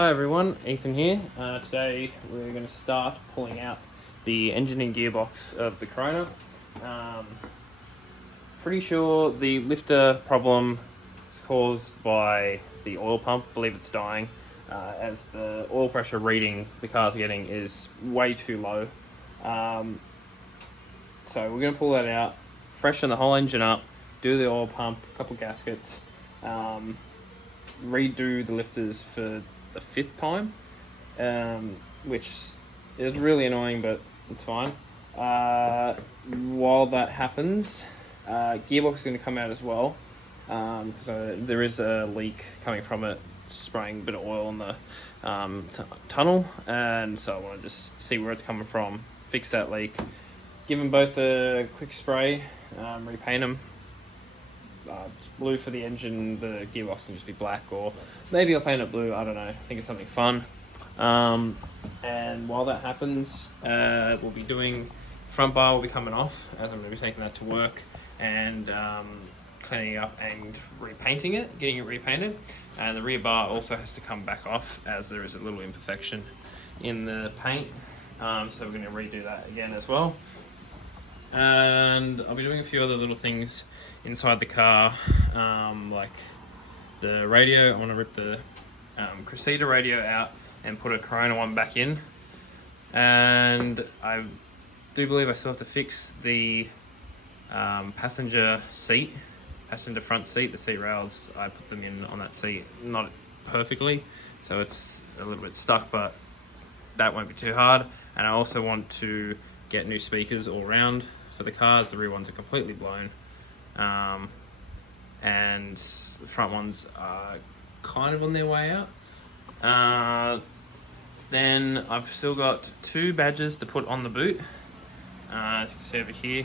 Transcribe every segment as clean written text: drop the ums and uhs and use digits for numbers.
Hi everyone, Ethan here. Today we're going to start pulling out the engine and gearbox of the Corona. Pretty sure the lifter problem is caused by the oil pump. I believe it's dying as the oil pressure reading the car's getting is way too low. So we're going to pull that out, freshen the whole engine up, do the oil pump, a couple gaskets, redo the lifters for the 5th time, which is really annoying, but it's fine. While that happens, gearbox is going to come out as well, because there is a leak coming from it, spraying a bit of oil in the tunnel, and so I want to just see where it's coming from, fix that leak, give them both a quick spray, repaint them. Blue for the engine, the gearbox can just be black, or maybe I'll paint it blue, I don't know, I think it's something fun. And while that happens, we'll be doing, front bar will be coming off, as I'm going to be taking that to work, and cleaning it up and repainting it, getting it repainted. And the rear bar also has to come back off, as there is a little imperfection in the paint, so we're going to redo that again as well. And I'll be doing a few other little things inside the car, like the radio. I want to rip the Cressida radio out and put a Corona one back in, and I do believe I still have to fix the passenger front seat. The seat rails, I put them in on that seat not perfectly, so it's a little bit stuck, but that won't be too hard. And I also want to get new speakers all around for the cars. The rear ones are completely blown, and the front ones are kind of on their way out. Then I've still got 2 badges to put on the boot. As you can see over here,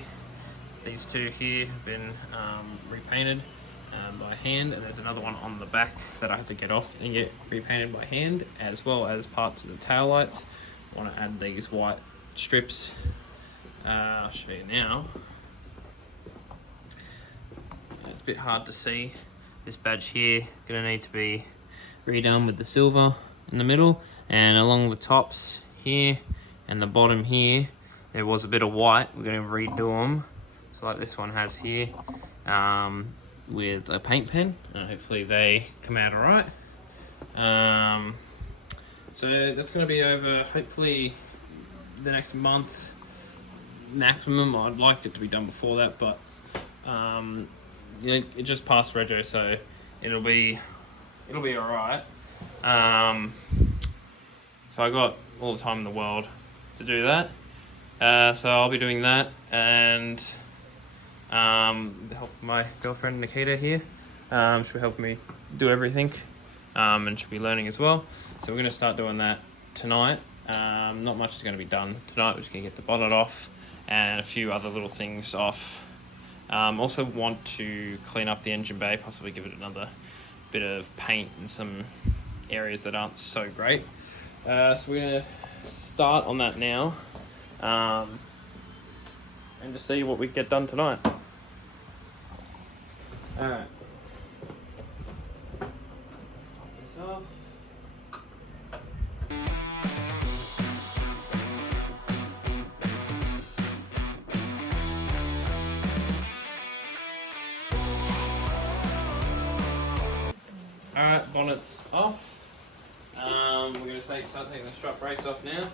these 2 here have been repainted by hand, and there's another one on the back that I have to get off and get repainted by hand, as well as parts of the tail lights. I want to add these white strips. I'll show you now. It's a bit hard to see. This badge here gonna need to be redone with the silver in the middle, and along the tops here and the bottom here there was a bit of white. We're gonna redo them, so like this one has here, with a paint pen, and hopefully they come out alright. So that's gonna be over hopefully the next month maximum. I'd like it to be done before that, but it just passed rego, so it'll be alright. So I got all the time in the world to do that, so I'll be doing that, and help my girlfriend Nikita here. She'll help me do everything, and she'll be learning as well. So we're going to start doing that tonight. Not much is going to be done tonight. We're just going to get the bonnet off and a few other little things off. Also want to clean up the engine bay, possibly give it another bit of paint in some areas that aren't so great. So we're going to start on that now, and just see what we get done tonight. Alright. This off. Alright, bonnet's off. We're going to start taking the strut brace off now.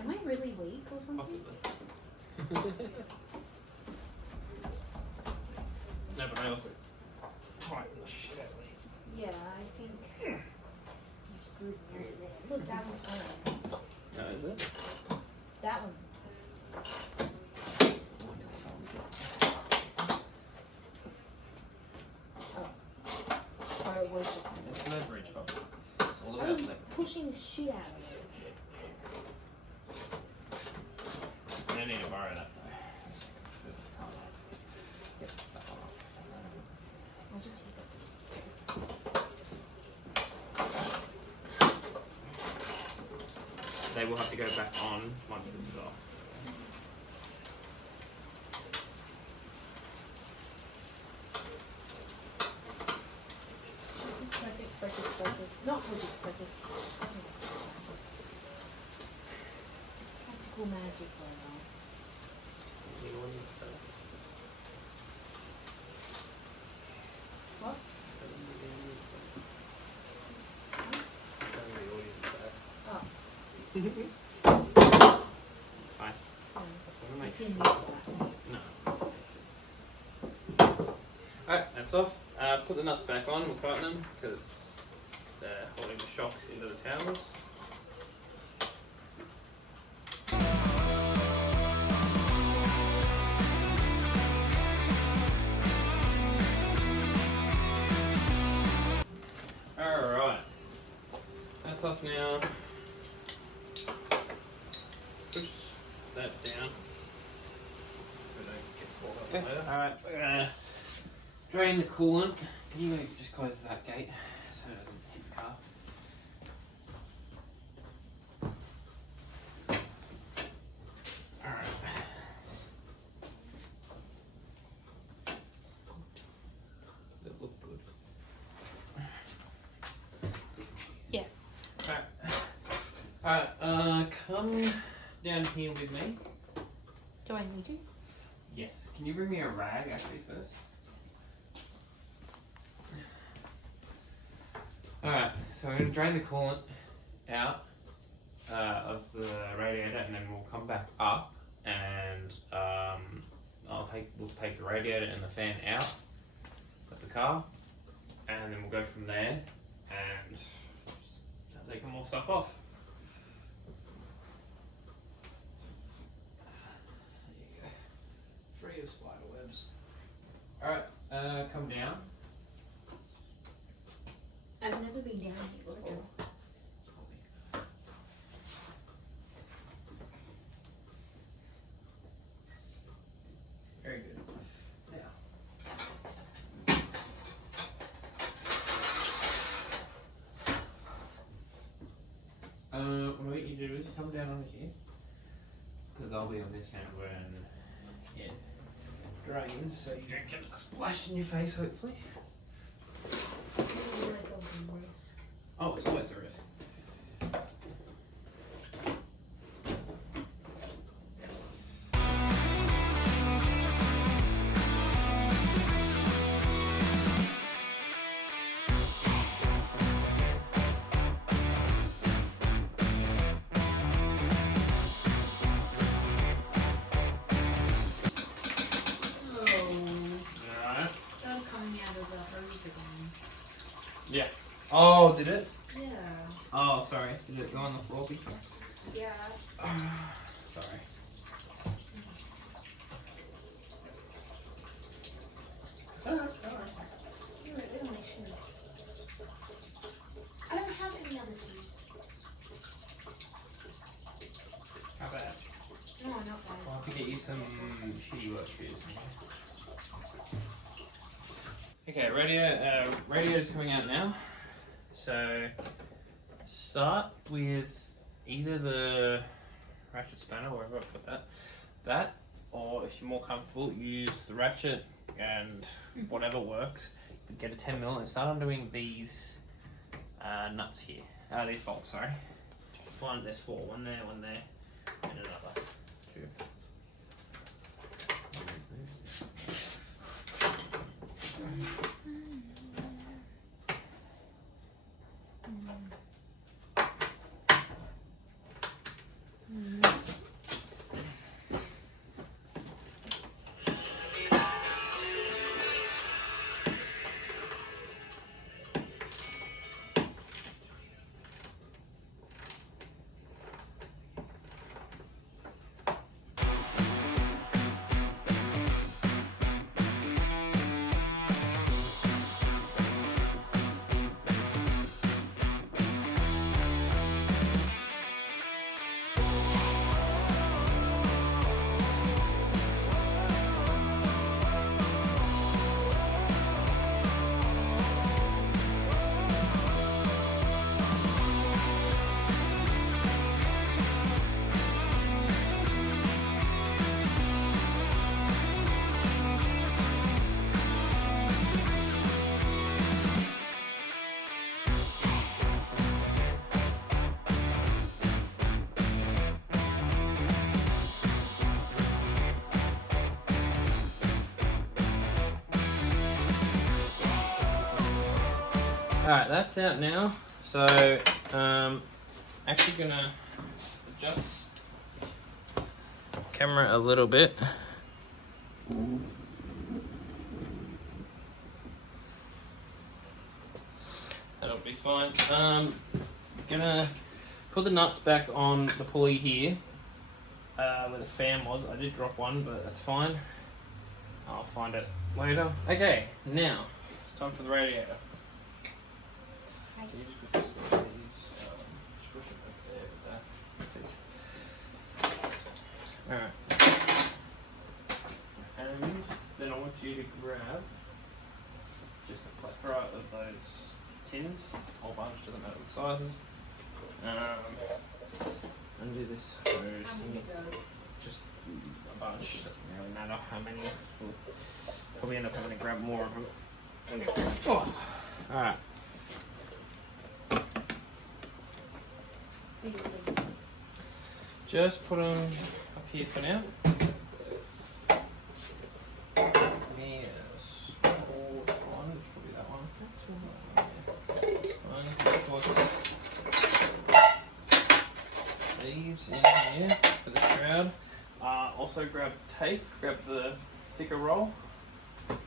Am I really weak or something? Possibly. No, but I also tighten the shit out of these. Yeah, I think you screwed me right there. Look, that one's fine. No, is it? That one's or it was just It's leverage, Bob. All I about was leverage. pushing the shit out of it. You don't need to borrow that though. I'll just use it. they will have to go back on once this is off. This is focus. Not focus. Practical magic going on. What? Oh. It's fine. You can use that. No. Alright, that's off. Put the nuts back on, we'll tighten them because they're holding the shocks into the towers. Alright, that's off now. Push that down. Alright, we're gonna drain the coolant. Can you just close that gate so it doesn't hit the car? Alright. Does it look good? Yeah. Alright, come down here with me. Do I need to? Yes. Can you bring me a rag actually first? Alright, so we're going to drain the coolant out of the radiator and then we'll come back up and we'll take the radiator and the fan out of the car and then we'll go from there and start taking more stuff off. There you go. Free of spider webs. Alright, come down. I've never been down here before. Very good. Now, what I want you to do is come down on here, because I'll be on this end when it drains, so you don't get a splash in your face, hopefully. Oh, it's always a risk. Alright. That coming out of the hose again. Yeah. Oh, did it? Yeah. Oh, sorry. Did it go on the floor before? Yeah. Sorry. Alright. It'll make sure. I don't have any other shoes. How bad? No, not bad. I'll have to get you some shitty work shoes. Okay, radiator's coming out now. So start with either the ratchet spanner, wherever I put that, or if you're more comfortable, use the ratchet and whatever works. Get a 10mm and start undoing these nuts here. These bolts, sorry. There's four. One there, and another. Two. Alright, that's out now. So, actually gonna adjust camera a little bit. That'll be fine. Gonna put the nuts back on the pulley here, where the fan was. I did drop one, but that's fine. I'll find it later. Okay, now it's time for the radiator. Hi. So you just put this one of these, just push it back there with that. Alright. And then I want you to grab just a plethora of those tins, a whole bunch, doesn't matter the sizes. Undo this hose here. Just a bunch, doesn't really matter how many. We'll probably end up having to grab more of them. Okay. Oh. Alright. Just put them up here for now. Yes. Hold on, which will be that one. That's one. These in here for the shroud. Also grab tape, grab the thicker roll, and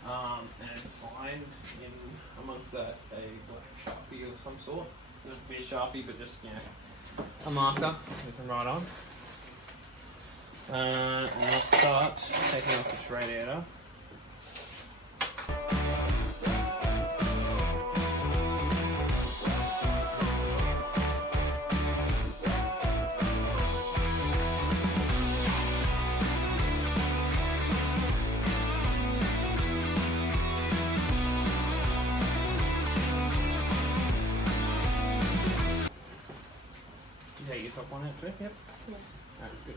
find in amongst that a black Sharpie of some sort. Doesn't have to be a Sharpie, but just, you know, a marker we can write on. And I'll start taking off this radiator. You take your top one out too? Yep. Yeah. Alright, good.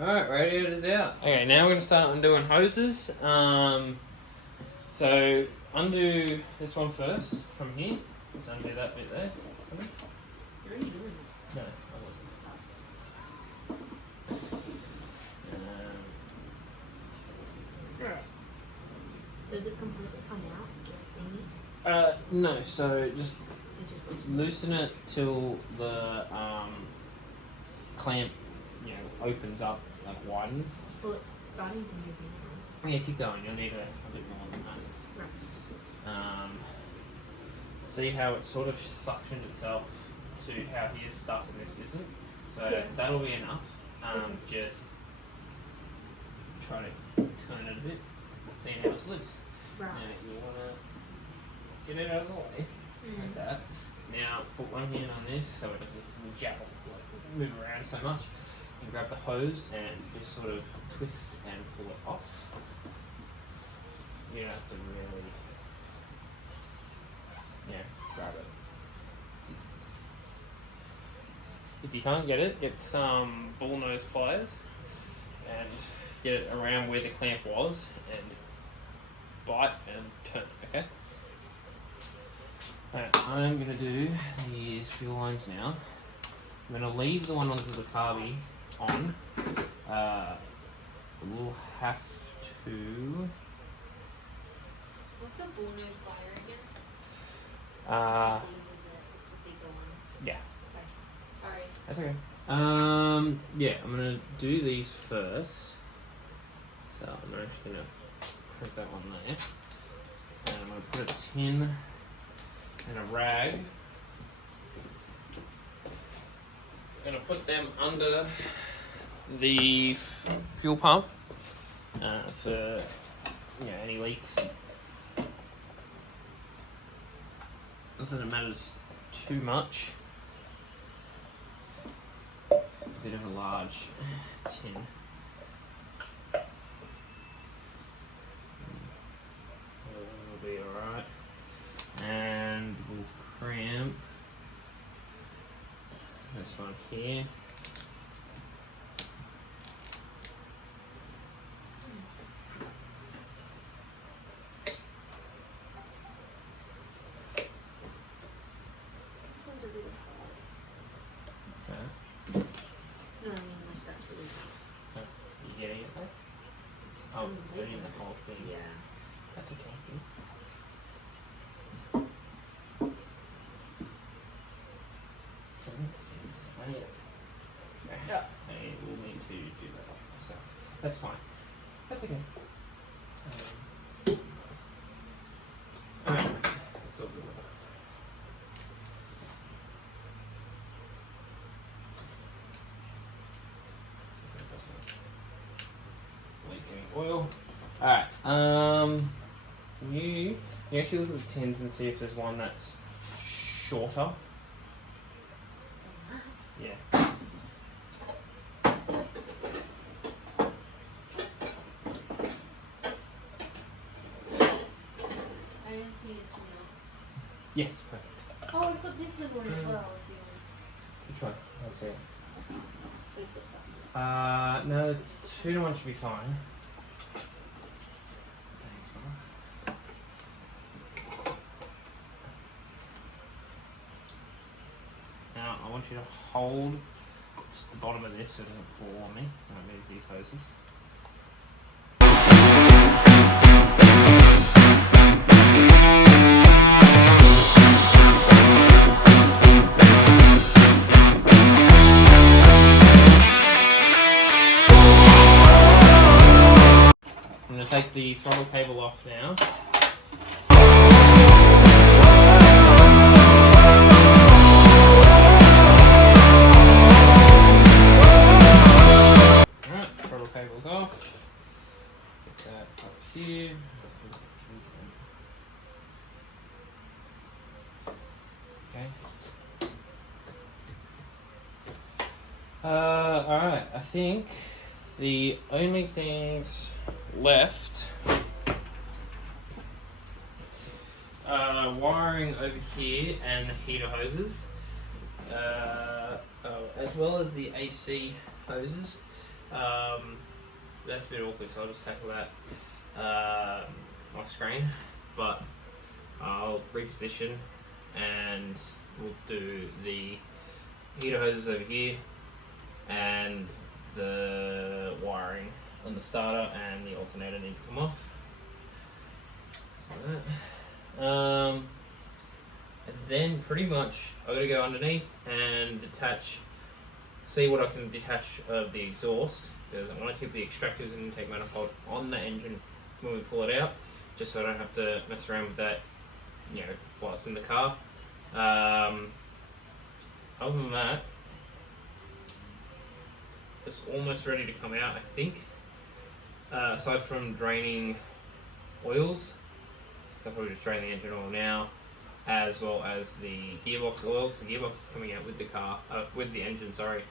Alright, radiator's out. Okay, now we're going to start undoing hoses. So, undo this one first, from here. Just undo that bit there. You're already doing it. No, I wasn't. Does it completely come out? No, so just It just looks loosen it till the clamp, you know, opens up, like widens. well, it's starting to move now. Yeah, keep going. You'll need a bit more than that. Right. See how it sort of suctioned itself to how here's stuck and this isn't. So Yeah. that'll be enough. Okay. Just try to turn it a bit, see how it's loose. Right. Now you wanna get it out of the way like that. Now put one hand on this so it doesn't jabble, like move around so much. And grab the hose and just sort of twist and pull it off. You don't have to really, grab it. If you can't get it, get some bullnose pliers and get it around where the clamp was and bite and turn it, okay? Alright, I'm going to do these fuel lines now. I'm going to leave the one onto the carby on. We'll have to... What's a bullnose plier again? This is it. It's the bigger one. Yeah, Okay. Sorry. that's okay. Yeah, I'm going to do these first. So I'm actually going to put that one there. And I'm going to put a tin and a rag. I'm going to put them under the fuel pump for any leaks. Not that it matters too much. Bit of a large tin. Will be alright. And we'll cramp this one here. Burning the whole thing. Yeah. That's okay. Yeah. I will need to do that myself. That's fine. That's okay. Alright. That's all good. Leaking oil. Alright. You actually look at the tins and see if there's one that's shorter. Yeah. I didn't see it too now. Yes, perfect. Oh, we've got this little one as well. If you want. Which one? I'll see it. This good stuff. No, 2 to 1 should be fine. Thanks, Mum. Now, I want you to hold just the bottom of this so it doesn't fall on me when I move these hoses. I'm going to take the throttle cable off now. Alright, throttle cable's off. Get that up here. Okay. Alright, I think the only things left are wiring over here and the heater hoses, as well as the AC hoses. That's a bit awkward, so I'll just tackle that off screen, but I'll reposition and we'll do the heater hoses over here and the wiring on the starter and the alternator need to come off. And then pretty much I'm going to go underneath and see what I can detach of the exhaust, because I want to keep the extractors and intake manifold on the engine when we pull it out, just so I don't have to mess around with that, while it's in the car. Other than that, it's almost ready to come out, I think. Aside from draining oils, I'll probably just drain the engine oil now, as well as the gearbox oil. The gearbox is coming out with the car, with the engine, sorry,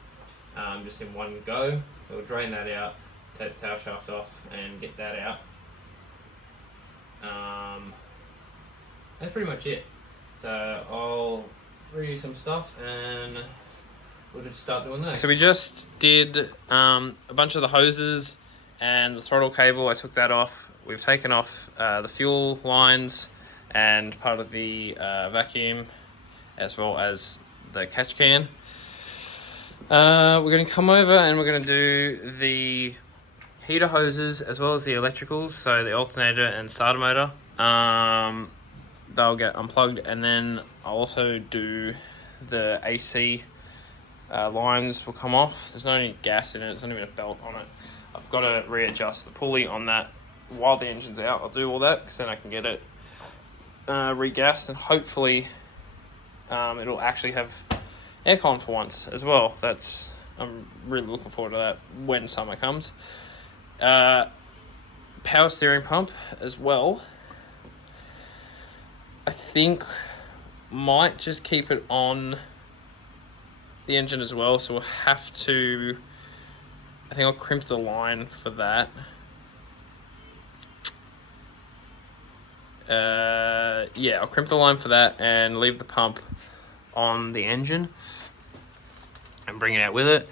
just in one go. So we'll drain that out, take the tail shaft off, and get that out. That's pretty much it. So I'll redo some stuff and we'll just start doing those. So we just did a bunch of the hoses and the throttle cable. I took that off. We've taken off the fuel lines and part of the vacuum, as well as the catch can. We're going to come over and we're going to do the heater hoses as well as the electricals, so the alternator and starter motor. They'll get unplugged, and then I'll also do the AC lines will come off. There's no any gas in it, there's not even a belt on it. I've got to readjust the pulley on that while the engine's out. I'll do all that because then I can get it regassed, and hopefully it'll actually have aircon for once as well. I'm really looking forward to that when summer comes. Power steering pump as well. I think might just keep it on the engine as well, so we'll have to, I think I'll crimp the line for that. Yeah, I'll crimp the line for that and leave the pump on the engine and bring it out with it.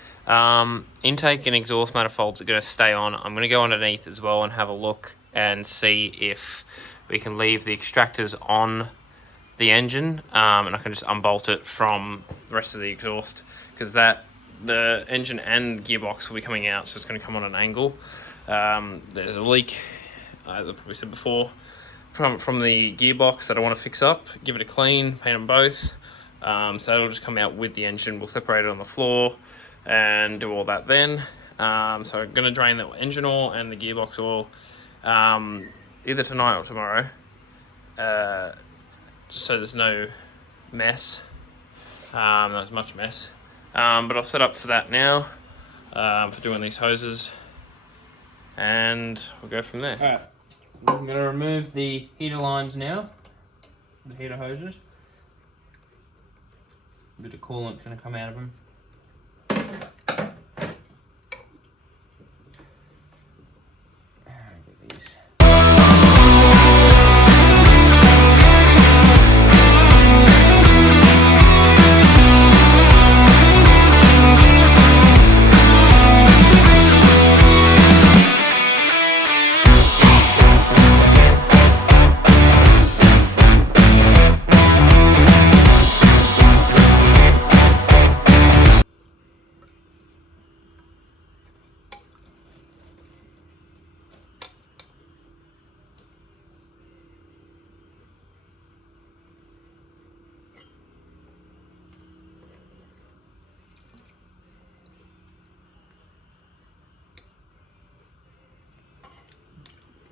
Intake and exhaust manifolds are going to stay on. I'm going to go underneath as well and have a look and see if we can leave the extractors on the engine, and I can just unbolt it from the rest of the exhaust, because the engine and gearbox will be coming out, so it's going to come on an angle. There's a leak, as I probably said before, from the gearbox that I want to fix up, give it a clean, paint them both. So that'll just come out with the engine. We'll separate it on the floor and do all that then. So I'm going to drain the engine oil and the gearbox oil either tonight or tomorrow, just so there's no mess, not as much mess. But I'll set up for that now, for doing these hoses, and we'll go from there. Alright, I'm going to remove the heater lines now, the heater hoses. A bit of coolant's going to come out of them.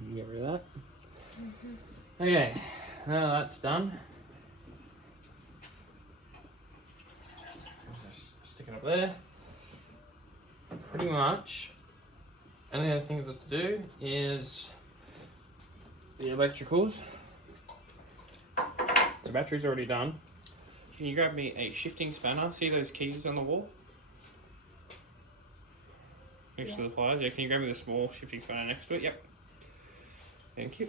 You get rid of that? Mm-hmm. Okay, now that's done. Just stick it up there. Pretty much, any other things left to do is the electricals. The battery's already done. Can you grab me a shifting spanner? See those keys on the wall? Next to the pliers? Yeah, can you grab me the small shifting spanner next to it? Yep. Thank you.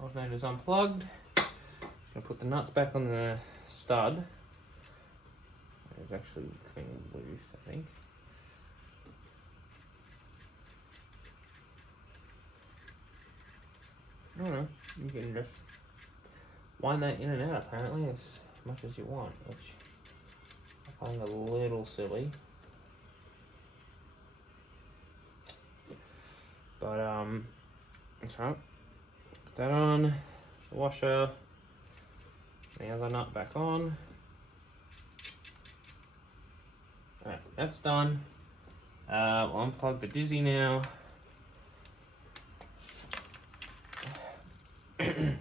Alternator's unplugged. Just gonna put the nuts back on the stud. It's actually coming loose, I think. I don't know. You can just wind that in and out apparently as much as you want, which I find a little silly. But that's right. Put that on, the washer, the other nut back on. Alright, that's done. We'll unplug the Dizzy now. Okay.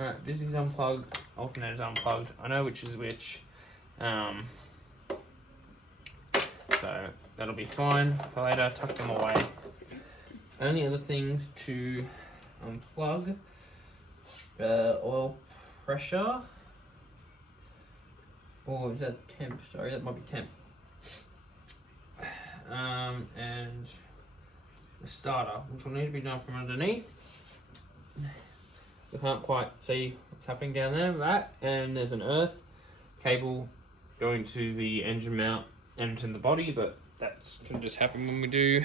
Alright, Dizzy's unplugged, alternator's unplugged. I know which is which. So that'll be fine for later, tuck them away. Only other things to unplug, oil pressure, or is that temp? Sorry, that might be temp. And the starter, which will need to be done from underneath. You can't quite see what's happening down there, that, and there's an earth cable going to the engine mount and to the body, but that can just happen when we do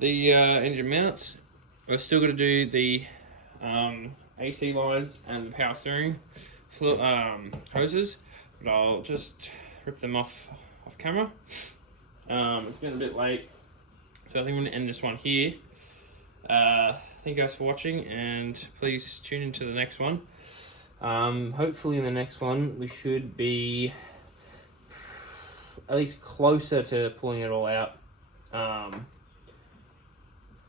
the engine mounts. We're still got to do the AC lines and the power steering hoses, but I'll just rip them off camera. It's been a bit late, so I think I'm going to end this one here. Thank you guys for watching, and please tune into the next one. Hopefully in the next one we should be at least closer to pulling it all out,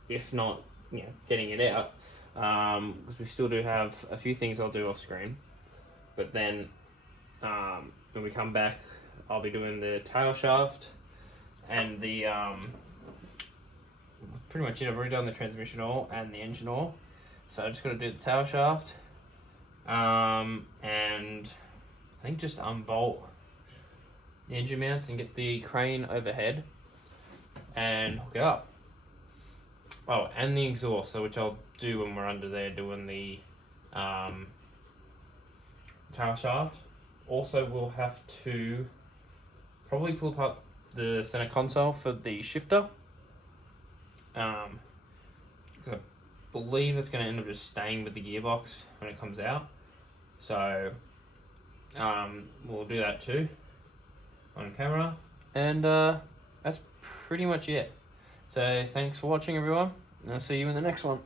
if not, you know, getting it out, because we still do have a few things I'll do off screen. But then when we come back, I'll be doing the tail shaft and the pretty much it. I've already done the transmission oil and the engine oil, so I just got to do the tail shaft, and I think just unbolt the engine mounts and get the crane overhead and hook it up. Oh, and the exhaust, so which I'll do when we're under there doing the tail shaft. Also, we'll have to probably pull apart the center console for the shifter. 'Cause I believe it's going to end up just staying with the gearbox when it comes out. So we'll do that too on camera. And that's pretty much it. So thanks for watching, everyone, and I'll see you in the next one.